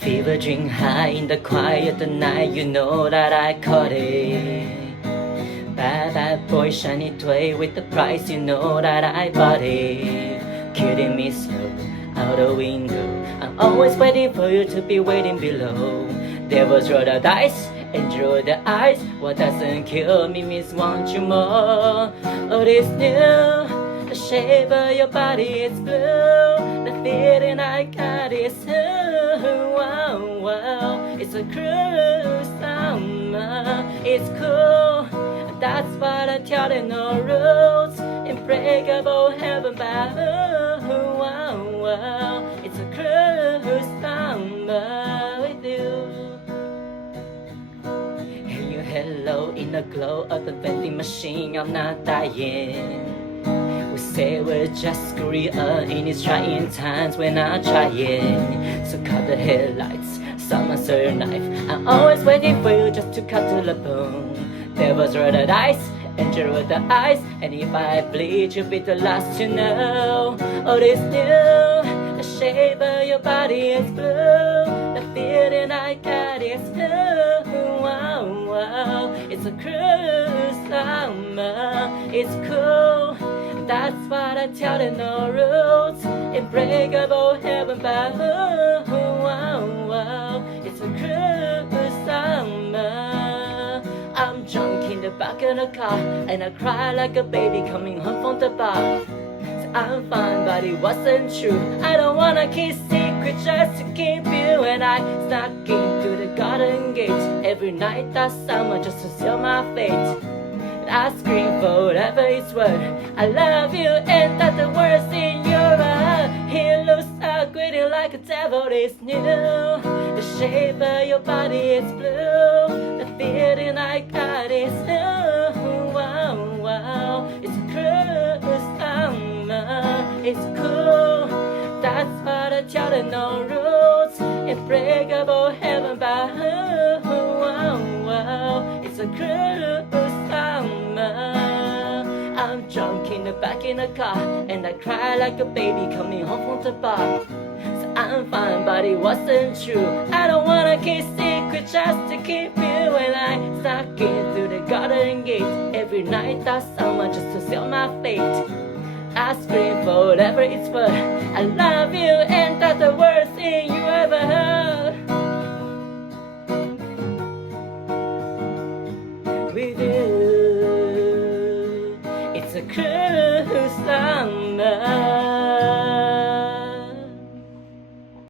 Fever dream high in the quiet of night, you know that I caught it. Bad, bad boy, shiny toy with the price, you know that I bought it. Kidding me slow, out the window. I'm always waiting for you to be waiting below. Devils roll the dice and draw the eyes. What doesn't kill me means want you more. Oh, this new, the shape of your body is blue. The feeling I got is wow, wow. It's a cruel summer, it's cool. That's what I tell you, no rules. Unbreakable heaven bound. Wow, wow. It's a cruel summer with you. Hey, you hello in the glow of the vending machine. I'm not dying. We say we're just Korea in these trying times. We're not trying. So cut the headlights. Someone's your knife. I'm always waiting for you just to cut to the bone. Devils roll the dice, angel with the eyes. And if I bleed, you'll be the last to know. Oh, this new, the shape of your body is blue. The feeling I got is blue. Wow, wow. It's a cruel summer. It's cool. That's what I tell you, no rules. Unbreakable heaven bound. Wow, wow. It's a cruel summer. I'm drunk in the back of the car, and I cry like a baby coming home from the bar. So I'm fine, but it wasn't true. I don't wanna kiss secret just to keep you. And I snuck into the garden gate every night that summer just to seal my fate. And I scream for whatever it's worth. I love you, and that's the worst in your heart. He looks so greedy like a devil is new. The shape of your body is blue. The feeling I got is new. Wow, wow. It's a cruel summer. It's cool. That's what I tell you, no rules. Unbreakable heaven bound. Wow, wow. It's a cruel summer. I'm drunk in the back in the car, and I cry like a baby coming home from the bar. So I'm fine, but it wasn't true. I don't wanna kiss secret just to keep you. And I snuck in through the garden gate every night that summer just to seal my fate. I scream for whatever it's worth. I love you, and that's the worst